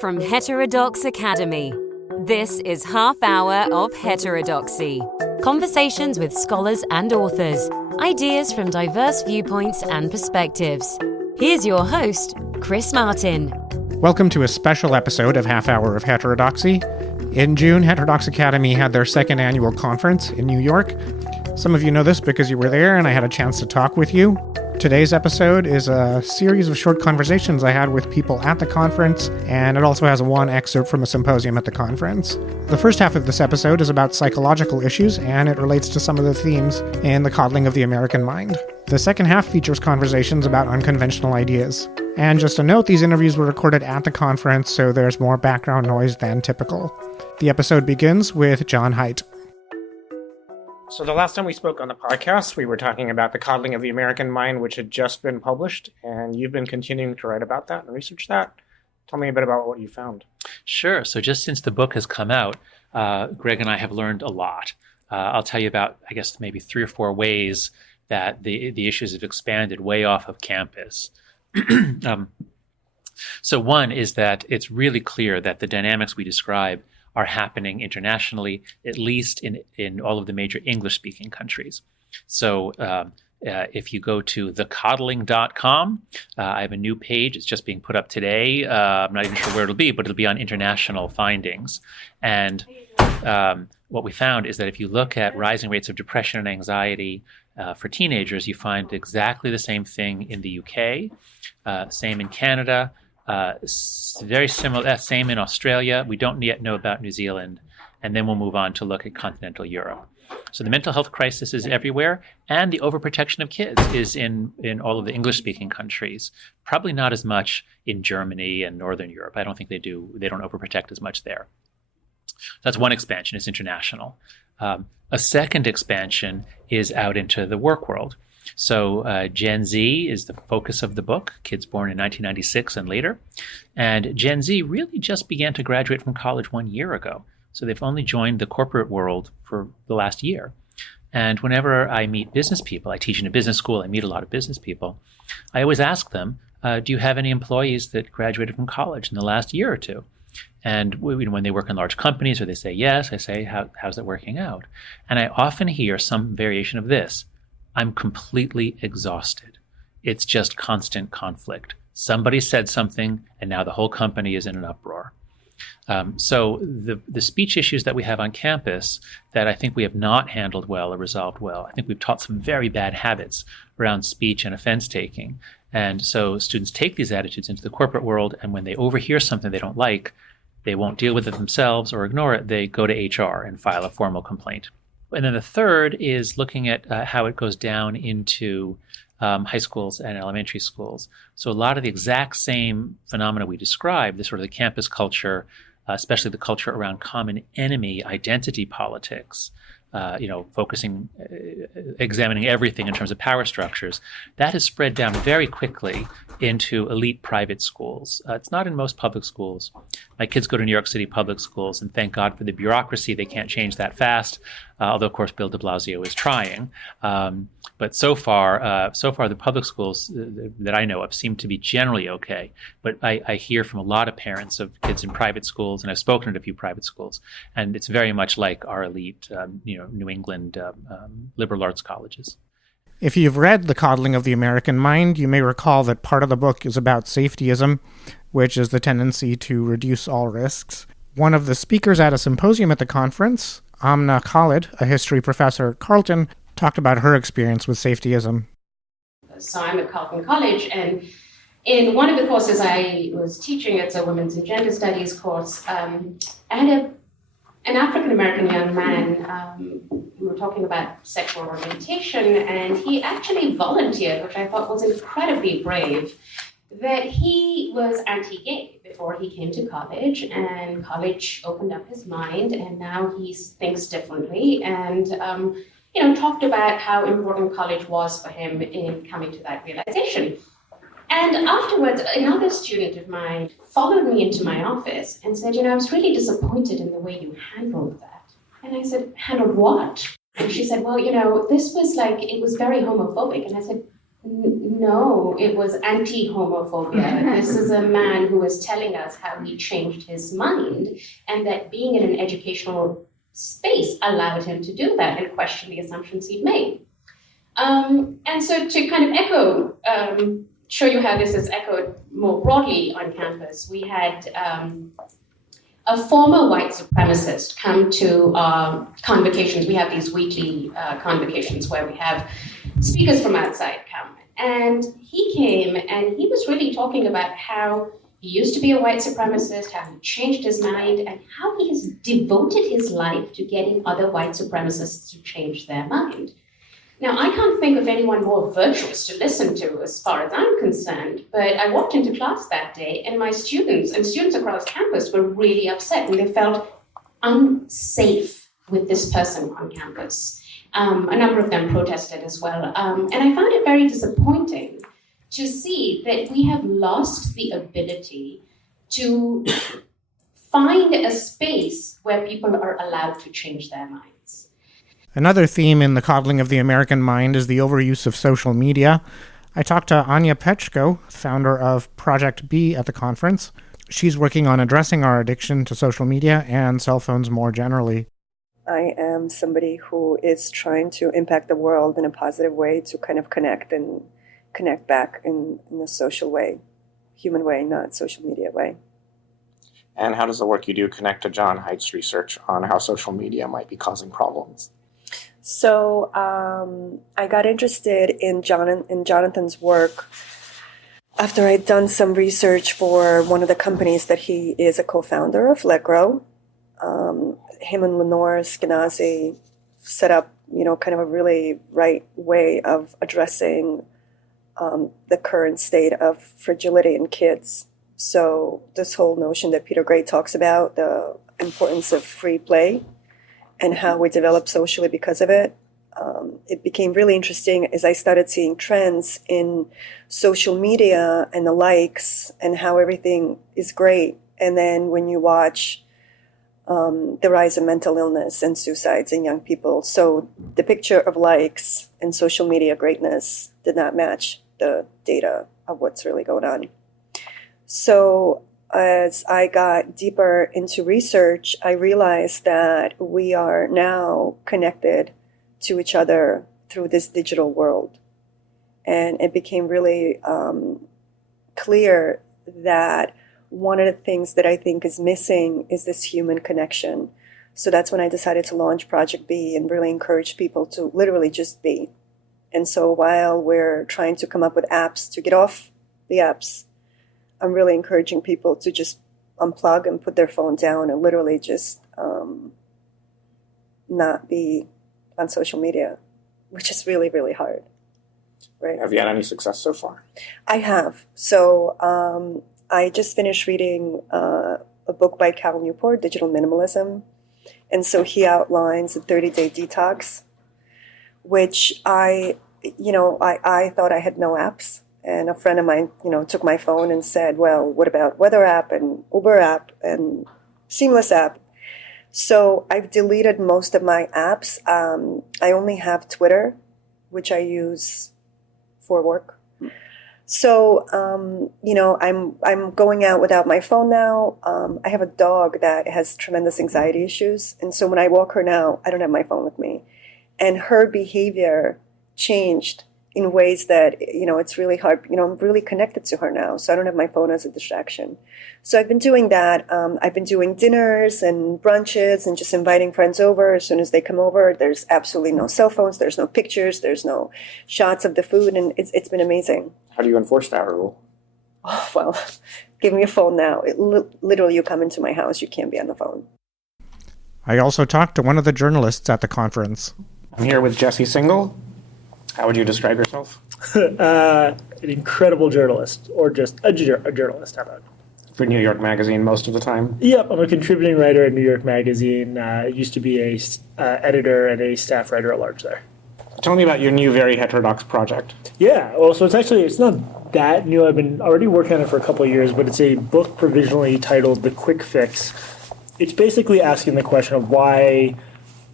From Heterodox Academy, this is Half Hour of Heterodoxy. Conversations with scholars and authors, ideas from diverse viewpoints and perspectives. Here's your host, Chris Martin. Welcome to a special episode of Half Hour of Heterodoxy. In June, Heterodox Academy had their second annual conference in New York. Some of you know this because you were there and I had a chance to talk with you. Today's episode is a series of short conversations I had with people at the conference, and it also has one excerpt from a symposium at the conference. The first half of this episode is about psychological issues, and it relates to some of the themes in the Coddling of the American mind. The second half features conversations about unconventional ideas. And just a note, these interviews were recorded at the conference, so there's more background noise than typical. The episode begins with Jon Haidt. So the last time we spoke on the podcast, we were talking about the Coddling of the American mind, which had just been published, and you've been continuing to write about that and research that. Tell me a bit about what you found. Sure. So just since the book has come out, Greg and I have learned a lot. I'll tell you about, I guess, maybe 3 or 4 ways that the issues have expanded way off of campus. So one is that it's really clear that the dynamics we describe are happening internationally, at least in all of the major English-speaking countries. So if you go to thecoddling.com, I have a new page. It's just being put up today. I'm not even sure where it'll be, but it'll be on international findings. And what we found is that if you look at rising rates of depression and anxiety for teenagers, you find exactly the same thing in the UK, same in Canada, very similar, same in Australia. We don't yet know about New Zealand. And then we'll move on to look at continental Europe. So the mental health crisis is everywhere, and the overprotection of kids is in all of the English-speaking countries. Probably not as much in Germany and Northern Europe. I don't think they do. They don't overprotect as much there. That's one expansion. It's international. A second expansion is out into the work world. So Gen Z is the focus of the book, kids born in 1996 and later. And Gen Z really just began to graduate from college 1 year ago. So they've only joined the corporate world for the last year. And whenever I meet business people, I teach in a business school, I meet a lot of business people, I always ask them, do you have any employees that graduated from college in the last year or two? And when they work in large companies or they say yes, I say, how's it working out? And I often hear some variation of this. I'm completely exhausted. It's just constant conflict. Somebody said something, and now the whole company is in an uproar. So the speech issues that we have on campus that I think we have not handled well or resolved well, I think we've taught some very bad habits around speech and offense taking. And so students take these attitudes into the corporate world, and when they overhear something they don't like, they won't deal with it themselves or ignore it. They go to HR and file a formal complaint. And then the third is looking at how it goes down into high schools and elementary schools. So a lot of the exact same phenomena we described, the sort of the campus culture, especially the culture around common enemy identity politics, focusing, examining everything in terms of power structures, that has spread down very quickly into elite private schools. It's not in most public schools. My kids go to New York City public schools, and thank God for the bureaucracy. They can't change that fast, although, of course, Bill de Blasio is trying. But so far, the public schools that I know of seem to be generally okay. But I hear from a lot of parents of kids in private schools, and I've spoken at a few private schools, and it's very much like our elite, New England liberal arts colleges. If you've read The Coddling of the American Mind, you may recall that part of the book is about safetyism, which is the tendency to reduce all risks. One of the speakers at a symposium at the conference, Amna Khalid, a history professor at Carleton, talked about her experience with safetyism. So I'm at Carleton College, and in one of the courses I was teaching, it's a women's and gender studies course, I had an African-American young man, we were talking about sexual orientation, and he actually volunteered, which I thought was incredibly brave, that he was anti-gay before he came to college, and college opened up his mind, and now he thinks differently, and talked about how important college was for him in coming to that realization. And afterwards, another student of mine followed me into my office and said, I was really disappointed in the way you handled that. And I said, handled what? And she said, well, this was it was very homophobic. And I said, No, it was anti-homophobia. This is a man who was telling us how he changed his mind, and that being in an educational space allowed him to do that and question the assumptions he'd made. And so to kind of show you how this is echoed more broadly on campus, we had a former white supremacist come to our convocations. We have these weekly convocations where we have speakers from outside come. And he came and he was really talking about how he used to be a white supremacist, how he changed his mind, and how he has devoted his life to getting other white supremacists to change their mind. Now, I can't think of anyone more virtuous to listen to as far as I'm concerned, but I walked into class that day and my students and students across campus were really upset and they felt unsafe with this person on campus. A number of them protested as well. And I found it very disappointing to see that we have lost the ability to find a space where people are allowed to change their minds. Another theme in the coddling of the American mind is the overuse of social media. I talked to Anya Pechko, founder of Project B at the conference. She's working on addressing our addiction to social media and cell phones more generally. I am somebody who is trying to impact the world in a positive way to kind of connect back in a social way, human way, not social media way. And how does the work you do connect to Jon Haidt's research on how social media might be causing problems? So I got interested in Jonathan's work after I'd done some research for one of the companies that he is a co-founder of, Let Grow. Him and Lenore Skenazy set up, kind of a really right way of addressing the current state of fragility in kids. So this whole notion that Peter Gray talks about, the importance of free play and how we develop socially because of it, it became really interesting as I started seeing trends in social media and the likes and how everything is great. And then when you watch the rise of mental illness and suicides in young people. So the picture of likes and social media greatness did not match the data of what's really going on. So as I got deeper into research, I realized that we are now connected to each other through this digital world. And it became really clear that one of the things that I think is missing is this human connection. So that's when I decided to launch Project B and really encourage people to literally just be. And so while we're trying to come up with apps to get off the apps, I'm really encouraging people to just unplug and put their phone down and literally just not be on social media, which is really, really hard. Right? Have you had any success so far? I have. So I just finished reading a book by Cal Newport, Digital Minimalism. And so he outlines a 30-day detox, which I thought I had no apps. And a friend of mine, took my phone and said, well, what about Weather app and Uber app and Seamless app? So I've deleted most of my apps. I only have Twitter, which I use for work. So, I'm going out without my phone now. I have a dog that has tremendous anxiety issues. And so when I walk her now, I don't have my phone with me. And her behavior changed in ways that, it's really hard. I'm really connected to her now. So I don't have my phone as a distraction. So I've been doing that. I've been doing dinners and brunches and just inviting friends over. As soon as they come over, there's absolutely no cell phones. There's no pictures. There's no shots of the food. And it's been amazing. How do you enforce that rule? Oh, well, give me a phone now. Literally, you come into my house, you can't be on the phone. I also talked to one of the journalists at the conference. I'm here with Jessie Singal. How would you describe yourself? An incredible journalist, or just a journalist. How about? For New York Magazine most of the time? Yep, I'm a contributing writer at New York Magazine. Used to be a editor and a staff writer at large there. Tell me about your new very heterodox project. Yeah, well, so it's not that new. I've been already working on it for a couple of years, but it's a book provisionally titled The Quick Fix. It's basically asking the question of why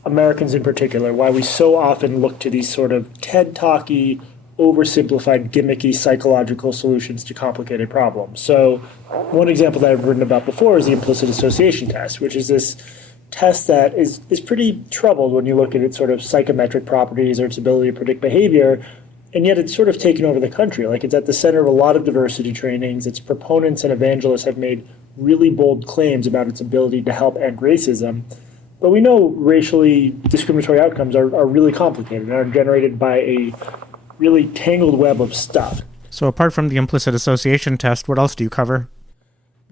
Americans in particular, why we so often look to these sort of TED Talky, oversimplified, gimmicky psychological solutions to complicated problems. So one example that I've written about before is the implicit association test, which is this test that is pretty troubled when you look at its sort of psychometric properties or its ability to predict behavior, and yet it's sort of taken over the country. Like, it's at the center of a lot of diversity trainings. Its proponents and evangelists have made really bold claims about its ability to help end racism. But we know racially discriminatory outcomes are really complicated and are generated by a really tangled web of stuff. So apart from the implicit association test, what else do you cover?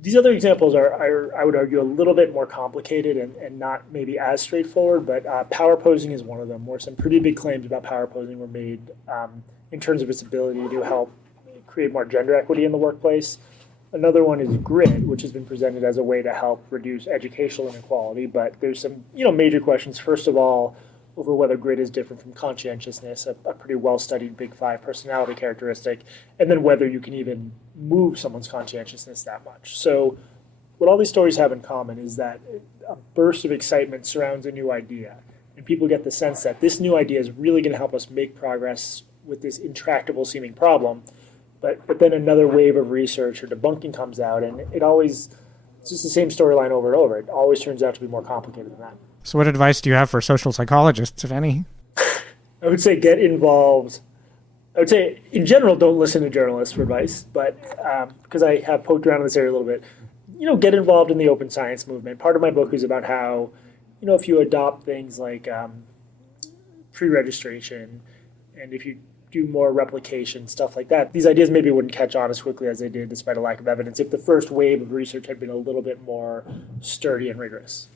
These other examples are, I would argue, a little bit more complicated and not maybe as straightforward, but power posing is one of them, where some pretty big claims about power posing were made in terms of its ability to help create more gender equity in the workplace. Another one is grit, which has been presented as a way to help reduce educational inequality, but there's some major questions. First of all, over whether grit is different from conscientiousness, a pretty well-studied Big Five personality characteristic, and then whether you can even move someone's conscientiousness that much. So what all these stories have in common is that a burst of excitement surrounds a new idea, and people get the sense that this new idea is really going to help us make progress with this intractable-seeming problem, but then another wave of research or debunking comes out, and it's just the same storyline over and over. It always turns out to be more complicated than that. So what advice do you have for social psychologists, if any? I would say get involved. I would say, in general, don't listen to journalists for advice, but because I have poked around in this area a little bit, get involved in the open science movement. Part of my book is about how, if you adopt things like pre-registration, and if you do more replication, stuff like that, these ideas maybe wouldn't catch on as quickly as they did despite a lack of evidence if the first wave of research had been a little bit more sturdy and rigorous.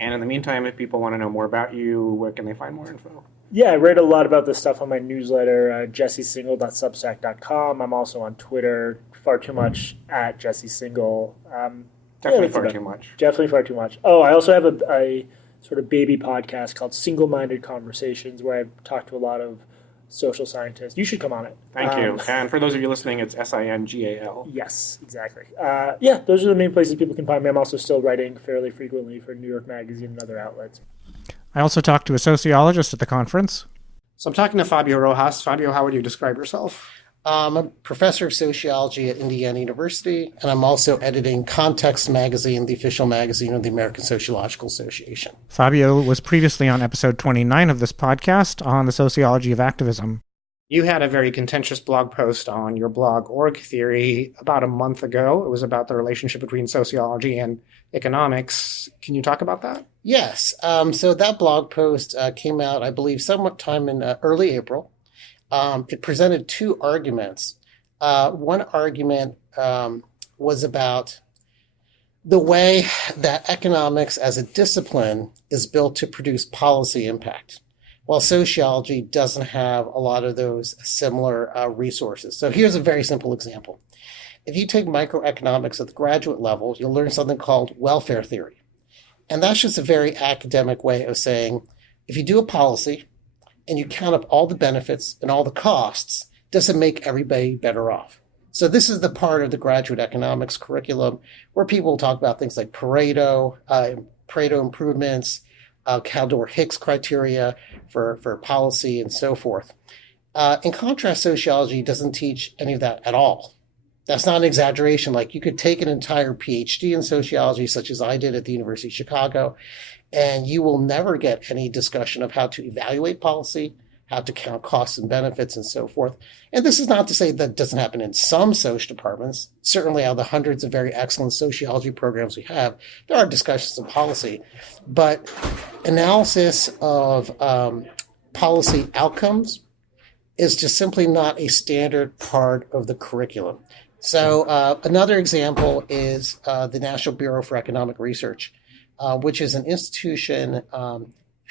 And in the meantime, if people want to know more about you, where can they find more info? Yeah, I write a lot about this stuff on my newsletter, jessesingal.substack.com. I'm also on Twitter, far too much, at @jessesingal. Definitely far too much. Definitely far too much. Oh, I also have a sort of baby podcast called Single-Minded Conversations, where I've talked to a lot of social scientists. You should come on it. Thank you. And for those of you listening, it's Singal. Yes, exactly. Yeah, those are the main places people can find me. I'm also still writing fairly frequently for New York Magazine and other outlets. I also talked to a sociologist at the conference. So I'm talking to Fabio Rojas. Fabio, how would you describe yourself? I'm a professor of sociology at Indiana University, and I'm also editing Context Magazine, the official magazine of the American Sociological Association. Fabio was previously on episode 29 of this podcast on the sociology of activism. You had a very contentious blog post on your blog, Org Theory, about a month ago. It was about the relationship between sociology and economics. Can you talk about that? Yes. So that blog post came out, I believe, sometime in early April. It presented two arguments. One argument was about the way that economics as a discipline is built to produce policy impact, while sociology doesn't have a lot of those similar resources. So here's a very simple example. If you take microeconomics at the graduate level, you'll learn something called welfare theory. And that's just a very academic way of saying, if you do a policy, and you count up all the benefits and all the costs, does it make everybody better off? So this is the part of the graduate economics curriculum where people talk about things like Pareto improvements, Kaldor-Hicks criteria for policy, and so forth. In contrast, sociology doesn't teach any of that at all. That's not an exaggeration. Like, you could take an entire PhD in sociology, such as I did at the University of Chicago, and you will never get any discussion of how to evaluate policy, how to count costs and benefits, and so forth. And this is not to say that doesn't happen in some social departments. Certainly, out of the hundreds of very excellent sociology programs we have, there are discussions of policy. But analysis of policy outcomes is just simply not a standard part of the curriculum. So another example is the National Bureau for Economic Research, which is an institution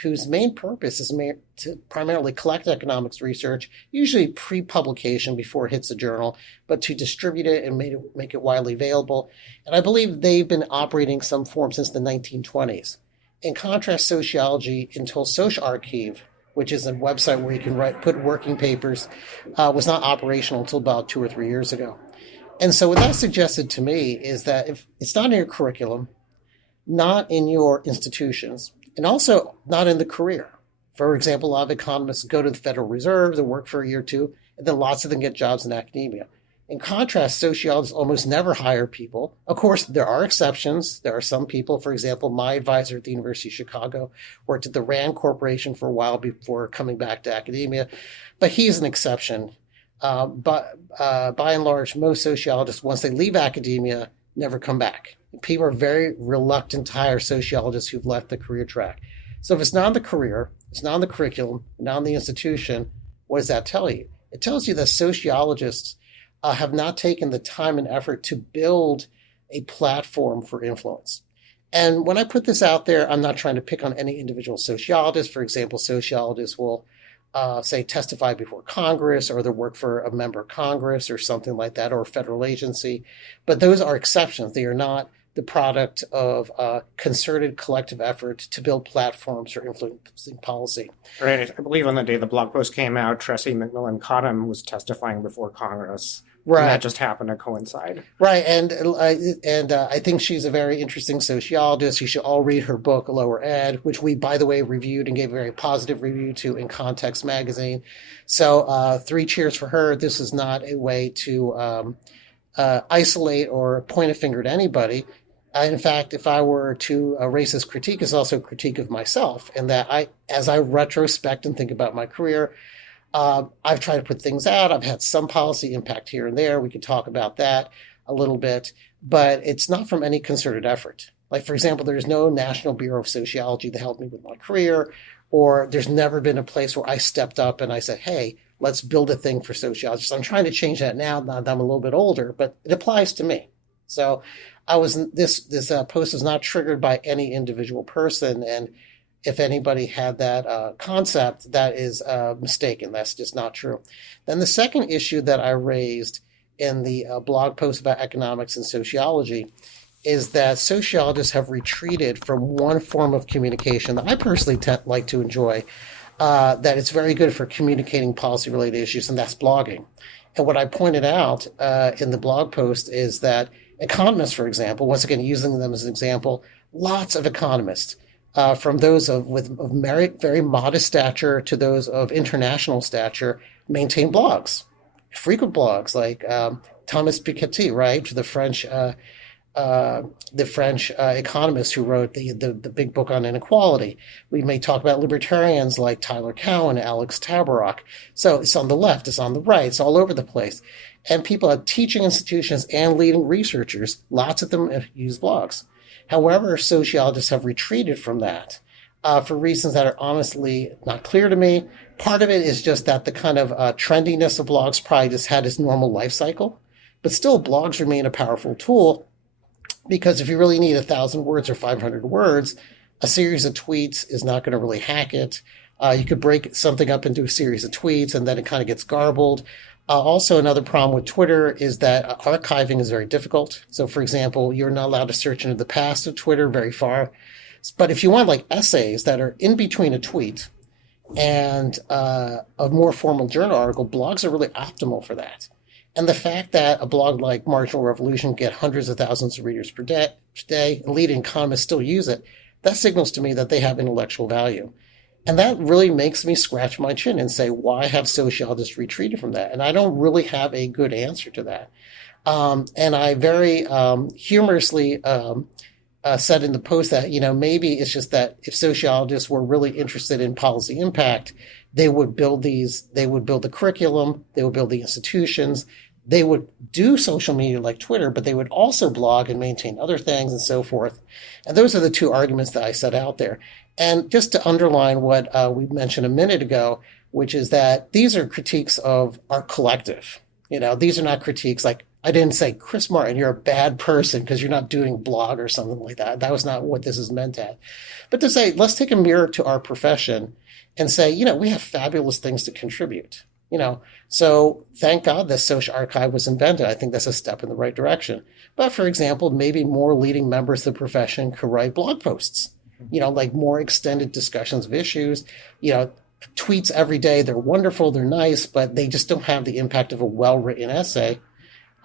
whose main purpose is to primarily collect economics research, usually pre-publication before it hits the journal, but to distribute it and make it widely available. And I believe they've been operating some form since the 1920s. In contrast, sociology, until Social Archive, which is a website where you can put working papers, was not operational until about 2 or 3 years ago. And so what that suggested to me is that if it's not in your curriculum, not in your institutions, and also not in the career. For example, a lot of economists go to the Federal Reserve, they work for a year or two, and then lots of them get jobs in academia. In contrast, sociologists almost never hire people. Of course, there are exceptions. There are some people, for example, my advisor at the University of Chicago worked at the Rand Corporation for a while before coming back to academia, but he's an exception. But by and large, most sociologists, once they leave academia, never come back. People are very reluctant to hire sociologists who've left the career track. So if it's not in the career, it's not in the curriculum, not in the institution, what does that tell you? It tells you that sociologists have not taken the time and effort to build a platform for influence. And when I put this out there, I'm not trying to pick on any individual sociologist. For example, sociologists will say testify before Congress, or they work for a member of Congress or something like that, or a federal agency. But those are exceptions. They are not the product of concerted collective effort to build platforms for influencing policy. Right. I believe on the day the blog post came out, Tressie McMillan Cottom was testifying before Congress. Right. And that just happened to coincide. Right. And I think she's a very interesting sociologist. You should all read her book, Lower Ed, which we, by the way, reviewed and gave a very positive review to in Context magazine. So 3 cheers for her. This is not a way to isolate or point a finger at anybody. In fact, if I were to raise this critique, it's also a critique of myself, and that as I retrospect and think about my career, I've tried to put things out. I've had some policy impact here and there. We could talk about that a little bit, but it's not from any concerted effort. Like, for example, there's no National Bureau of Sociology to help me with my career, or there's never been a place where I stepped up and I said, hey, let's build a thing for sociologists. I'm trying to change that now that I'm a little bit older, but it applies to me. So this post is not triggered by any individual person, and if anybody had that concept, that is mistaken. That's just not true. Then the second issue that I raised in the blog post about economics and sociology is that sociologists have retreated from one form of communication that I personally like to enjoy, that it's very good for communicating policy-related issues, and that's blogging. And what I pointed out in the blog post is that economists, for example, once again, using them as an example, lots of economists, from those with very modest stature to those of international stature, maintain blogs, frequent blogs, like Thomas Piketty, right, the French economist who wrote the big book on inequality. We may talk about libertarians like Tyler Cowen, Alex Tabarrok. So it's on the left, it's on the right, it's all over the place. And people at teaching institutions and leading researchers, lots of them use blogs. However, sociologists have retreated from that for reasons that are honestly not clear to me. Part of it is just that the kind of trendiness of blogs probably just had its normal life cycle. But still, blogs remain a powerful tool, because if you really need 1,000 words or 500 words, a series of tweets is not going to really hack it. You could break something up into a series of tweets, and then it kind of gets garbled. Also, another problem with Twitter is that archiving is very difficult. So, for example, you're not allowed to search into the past of Twitter very far. But if you want like essays that are in between a tweet and a more formal journal article, blogs are really optimal for that. And the fact that a blog like Marginal Revolution get hundreds of thousands of readers per day, and leading economists still use it, that signals to me that they have intellectual value. And that really makes me scratch my chin and say, why have sociologists retreated from that? And I don't really have a good answer to that. And I very humorously said in the post that, maybe it's just that if sociologists were really interested in policy impact, they would build the curriculum, they would build the institutions, they would do social media like Twitter, but they would also blog and maintain other things and so forth. And those are the two arguments that I set out there. And just to underline what we mentioned a minute ago, which is that these are critiques of our collective. These are not critiques like, I didn't say, Chris Martin, you're a bad person because you're not doing blog or something like that. That was not what this is meant at. But to say, let's take a mirror to our profession and say, we have fabulous things to contribute. So thank God the social archive was invented. I think that's a step in the right direction. But for example, maybe more leading members of the profession could write blog posts, like more extended discussions of issues, tweets every day. They're wonderful. They're nice, but they just don't have the impact of a well-written essay.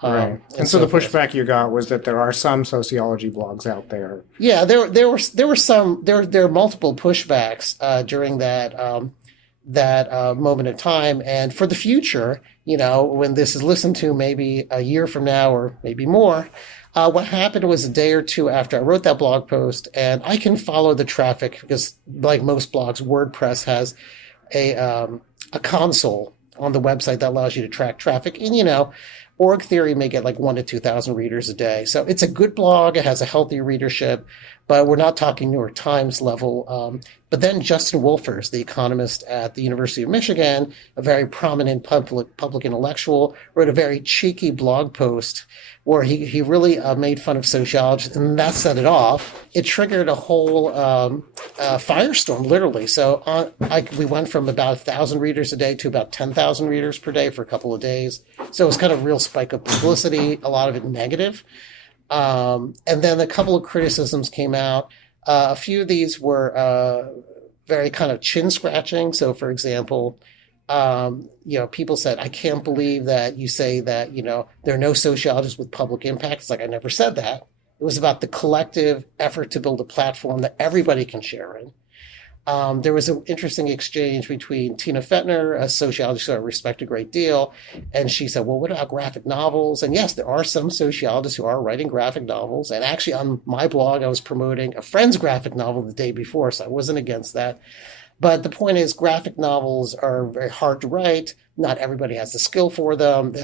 Right. And so the pushback you got was that there are some sociology blogs out there. Yeah, there are multiple pushbacks during that moment in time. And for the future, when this is listened to maybe a year from now or maybe more, what happened was a day or two after I wrote that blog post, and I can follow the traffic because, like most blogs, WordPress has a console on the website that allows you to track traffic. And, Org Theory may get like 1,000 to 2,000 readers a day. So it's a good blog. It has a healthy readership, but we're not talking New York Times level. But then Justin Wolfers, the economist at the University of Michigan, a very prominent public intellectual, wrote a very cheeky blog post where he really made fun of sociologists, and that set it off. It triggered a whole firestorm, literally. So we went from about 1,000 readers a day to about 10,000 readers per day for a couple of days. So it was kind of a real spike of publicity, a lot of it negative. And then a couple of criticisms came out. A few of these were very kind of chin scratching. So, for example, people said, I can't believe that you say that, there are no sociologists with public impact. It's like, I never said that. It was about the collective effort to build a platform that everybody can share in. There was an interesting exchange between Tina Fetner, a sociologist who I respect a great deal, and she said, well, what about graphic novels? And yes, there are some sociologists who are writing graphic novels. And actually on my blog, I was promoting a friend's graphic novel the day before, so I wasn't against that. But the point is, graphic novels are very hard to write. Not everybody has the skill for them.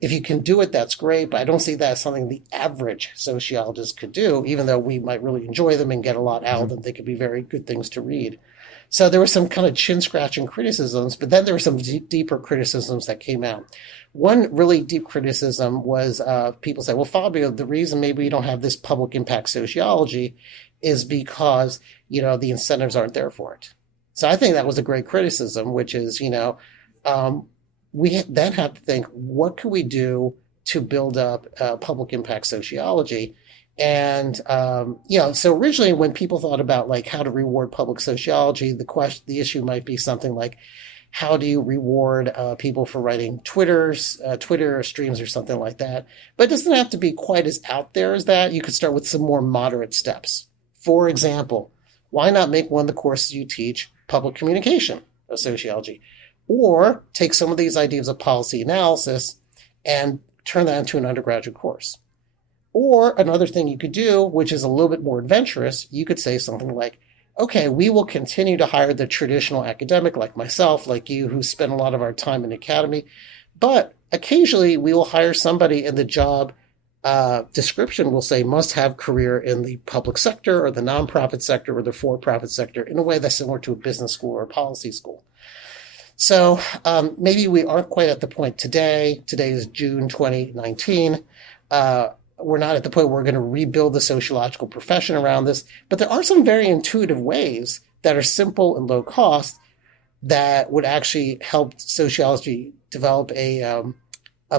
If you can do it, that's great. But I don't see that as something the average sociologist could do, even though we might really enjoy them and get a lot out of them. They could be very good things to read. So there were some kind of chin-scratching criticisms, but then there were some deeper criticisms that came out. One really deep criticism was people say, well, Fabio, the reason maybe we don't have this public impact sociology is because, the incentives aren't there for it. So I think that was a great criticism, which is, we then have to think, what can we do to build up public impact sociology? And, so originally when people thought about like how to reward public sociology, the issue might be something like, how do you reward people for writing Twitter streams or something like that? But it doesn't have to be quite as out there as that. You could start with some more moderate steps. For example, why not make one of the courses you teach public communication of sociology? Or take some of these ideas of policy analysis and turn that into an undergraduate course. Or another thing you could do, which is a little bit more adventurous, you could say something like, okay, we will continue to hire the traditional academic like myself, like you, who spend a lot of our time in the academy, but occasionally we will hire somebody in the job description will say must have career in the public sector or the nonprofit sector or the for-profit sector in a way that's similar to a business school or a policy school. So maybe we aren't quite at the point today. Today is June 2019. We're not at the point where we're going to rebuild the sociological profession around this, but there are some very intuitive ways that are simple and low cost that would actually help sociology develop a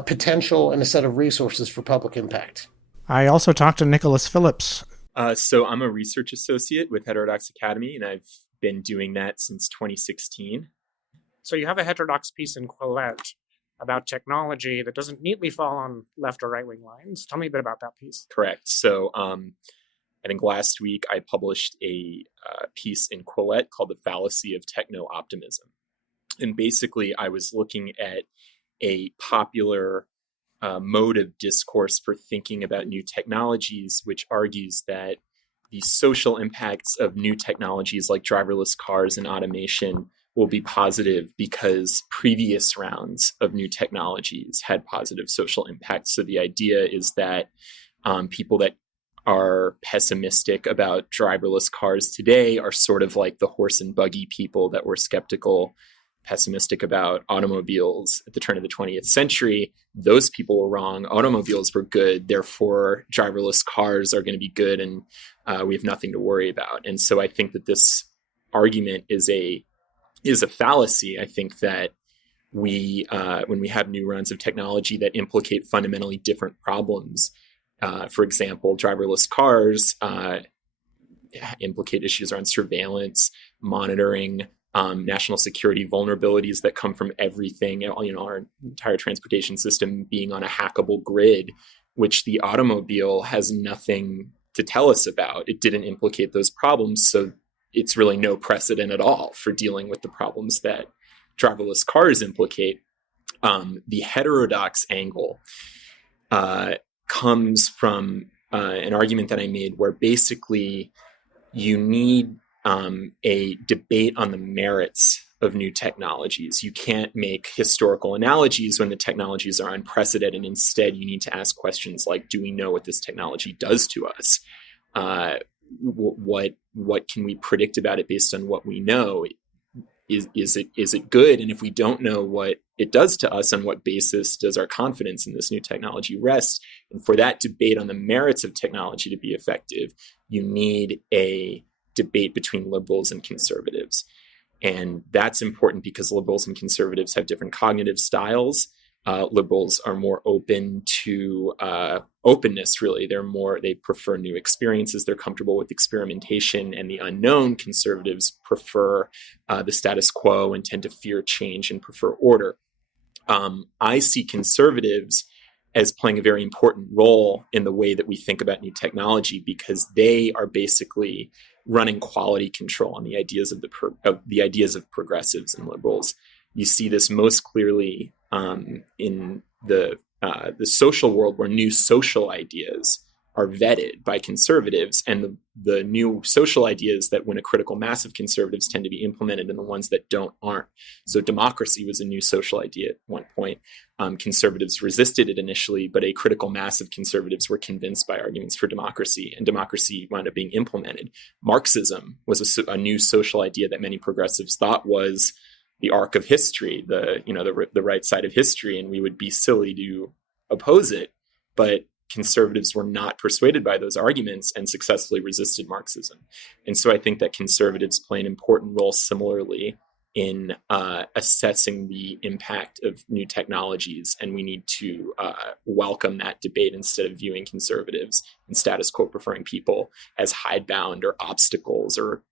potential and a set of resources for public impact. I also talked to Nicholas Phillips. So I'm a research associate with Heterodox Academy, and I've been doing that since 2016. So you have a heterodox piece in Quillette about technology that doesn't neatly fall on left or right-wing lines. Tell me a bit about that piece. Correct. So I think last week I published a piece in Quillette called The Fallacy of Techno-Optimism. And basically I was looking at a popular mode of discourse for thinking about new technologies, which argues that the social impacts of new technologies like driverless cars and automation will be positive because previous rounds of new technologies had positive social impacts. So the idea is that people that are pessimistic about driverless cars today are sort of like the horse and buggy people that were pessimistic about automobiles at the turn of the 20th century. Those people were wrong. Automobiles were good. Therefore, driverless cars are going to be good, and we have nothing to worry about. And so I think that this argument is a fallacy. I think that when we have new runs of technology that implicate fundamentally different problems, for example, driverless cars implicate issues around surveillance, monitoring, national security vulnerabilities that come from everything, our entire transportation system being on a hackable grid, which the automobile has nothing to tell us about. It didn't implicate those problems, so it's really no precedent at all for dealing with the problems that driverless cars implicate. The heterodox angle comes from an argument that I made where basically you need a debate on the merits of new technologies. You can't make historical analogies when the technologies are unprecedented. Instead, you need to ask questions like, do we know what this technology does to us? What can we predict about it based on what we know? Is it good? And if we don't know what it does to us, on what basis does our confidence in this new technology rest? And for that debate on the merits of technology to be effective, you need a debate between liberals and conservatives. And that's important because liberals and conservatives have different cognitive styles. Liberals are more open to openness, really. They prefer new experiences. They're comfortable with experimentation and the unknown. Conservatives prefer the status quo and tend to fear change and prefer order. I see conservatives as playing a very important role in the way that we think about new technology, because they are basically running quality control on the ideas of the ideas of progressives and liberals. You see this most clearly in the social world, where new social ideas are vetted by conservatives, and the new social ideas that win a critical mass of conservatives tend to be implemented, and the ones that don't aren't. So democracy was a new social idea at one point. Conservatives resisted it initially, but a critical mass of conservatives were convinced by arguments for democracy, and democracy wound up being implemented. Marxism was a new social idea that many progressives thought was the arc of history, the right side of history, and we would be silly to oppose it. But conservatives were not persuaded by those arguments and successfully resisted Marxism. And so I think that conservatives play an important role similarly in assessing the impact of new technologies. And we need to welcome that debate instead of viewing conservatives and status quo preferring people as hidebound or obstacles or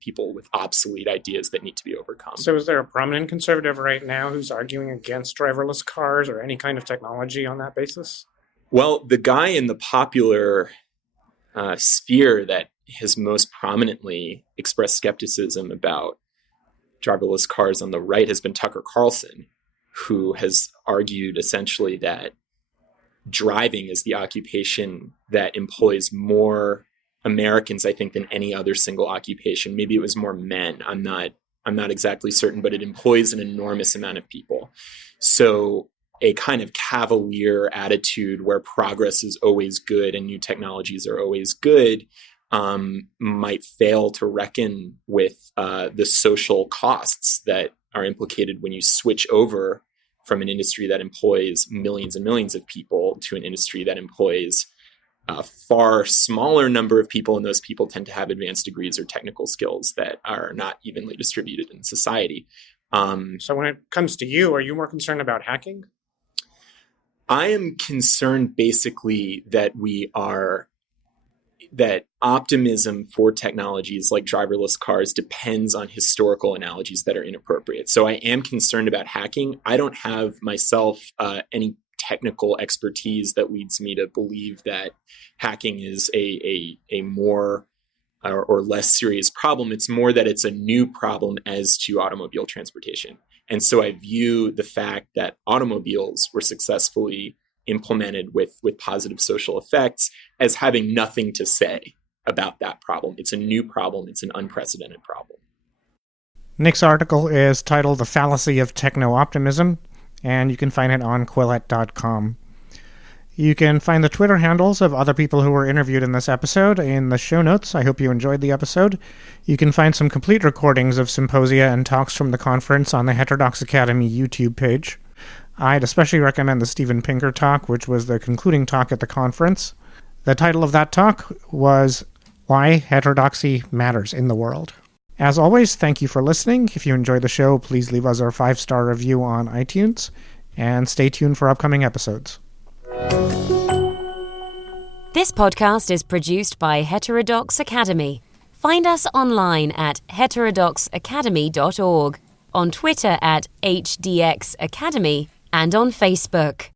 people with obsolete ideas that need to be overcome. So is there a prominent conservative right now who's arguing against driverless cars or any kind of technology on that basis? Well, the guy in the popular sphere that has most prominently expressed skepticism about driverless cars on the right has been Tucker Carlson, who has argued essentially that driving is the occupation that employs more Americans, I think, than any other single occupation. Maybe it was more men. I'm not exactly certain, but it employs an enormous amount of people. So a kind of cavalier attitude where progress is always good and new technologies are always good might fail to reckon with the social costs that are implicated when you switch over from an industry that employs millions and millions of people to an industry that employs a far smaller number of people, and those people tend to have advanced degrees or technical skills that are not evenly distributed in society. So when it comes to you, are you more concerned about hacking? I am concerned basically that that optimism for technologies like driverless cars depends on historical analogies that are inappropriate. So I am concerned about hacking. I don't have myself any technical expertise that leads me to believe that hacking is a more or less serious problem. It's more that it's a new problem as to automobile transportation. And so I view the fact that automobiles were successfully implemented with positive social effects as having nothing to say about that problem. It's a new problem. It's an unprecedented problem. Nick's article is titled The Fallacy of Techno-Optimism, and you can find it on Quillette.com. You can find the Twitter handles of other people who were interviewed in this episode in the show notes. I hope you enjoyed the episode. You can find some complete recordings of symposia and talks from the conference on the Heterodox Academy YouTube page. I'd especially recommend the Steven Pinker talk, which was the concluding talk at the conference. The title of that talk was Why Heterodoxy Matters in the World. As always, thank you for listening. If you enjoyed the show, please leave us a 5-star review on iTunes, and stay tuned for upcoming episodes. This podcast is produced by Heterodox Academy. Find us online at heterodoxacademy.org, on Twitter at HDX Academy, and on Facebook.